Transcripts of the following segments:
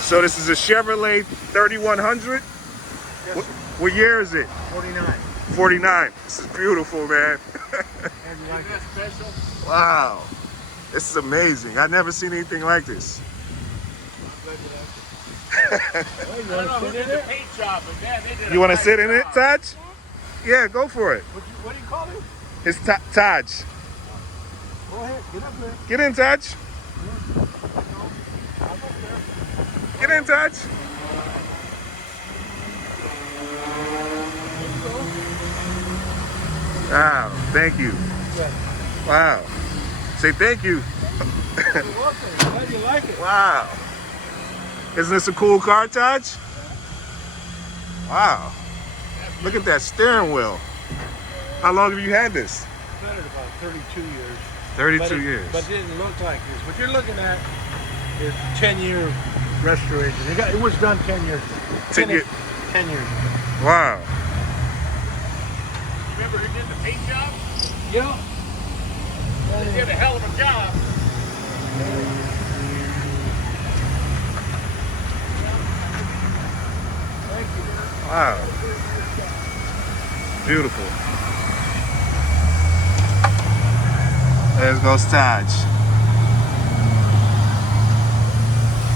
So this is a Chevrolet 3100. Yes, What year is it? 49. 49. This is beautiful, man. And you like that special? Wow. This is amazing. I've never seen anything like this. You want to sit in it, Taj? Yeah, go for it. What do you call it? It's Taj. Go ahead, get up there. Get in, Taj. Get in, Taj. Wow, thank you. Wow. Say thank you. You're welcome. Glad you like it. Wow. Isn't this a cool car, Taj? Wow. Look at that steering wheel. How long have you had this? I've had it about 32 years. 32 years. But it didn't look like this. What you're looking at is 10-year restoration. It was done 10 years ago. 10 years. 10 years ago. Wow. Remember who did the paint job? Yeah. They did a hell of a job. Thank you. Wow. Beautiful. There goes Taj.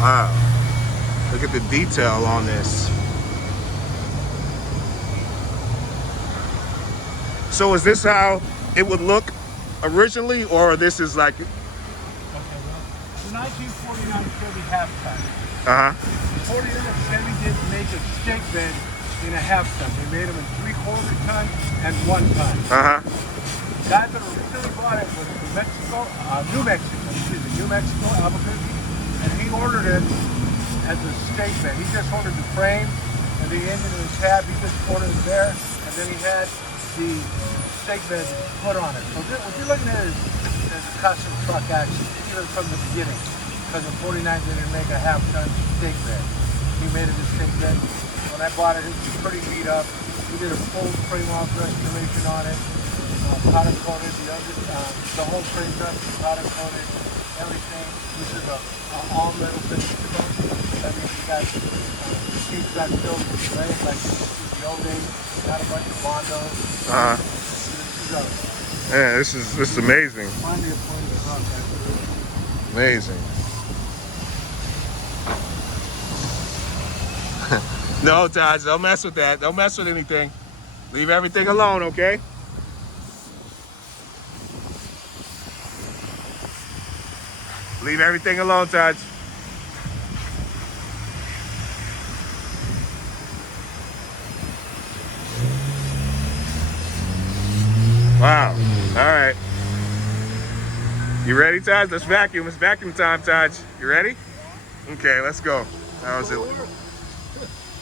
Wow. Look at the detail on this. So is this how it would look originally, or this is like... Okay, well, the 1949 Chevy half-ton. 49 Chevy didn't make a stake bed in a half-ton. They made them in 3/4 ton and 1 ton. Guy that originally bought it was from New Mexico, Albuquerque, and he ordered it as a stake bed. He just ordered the frame and the engine and the cab. He just ordered it there, and then he had the stake bed put on it. So what you're looking at is a custom truck, actually, even from the beginning, because the 49 didn't make a half-ton stake bed. He made it a stake bed. When I bought it, it was pretty beat up. We did a full frame-off restoration on it, powder coated, the whole frame up, powder coated, everything. This is an all-metal finish. That means you got seats got filled with lead, like the old days. Not a bunch of Bondo. Yeah, this is amazing. Finally a point of the rock, actually. Amazing. No, Taj, don't mess with that. Don't mess with anything. Leave everything alone, okay? Leave everything alone, Taj. Wow. All right. You ready, Taj? Let's vacuum. It's vacuum time, Taj. You ready? Okay, let's go. How was it?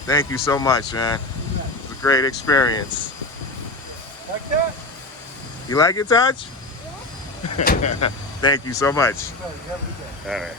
Thank you so much, man. It was a great experience. Like that? You like it, Taj? Yeah. Thank you so much. No, you have a good day. All right.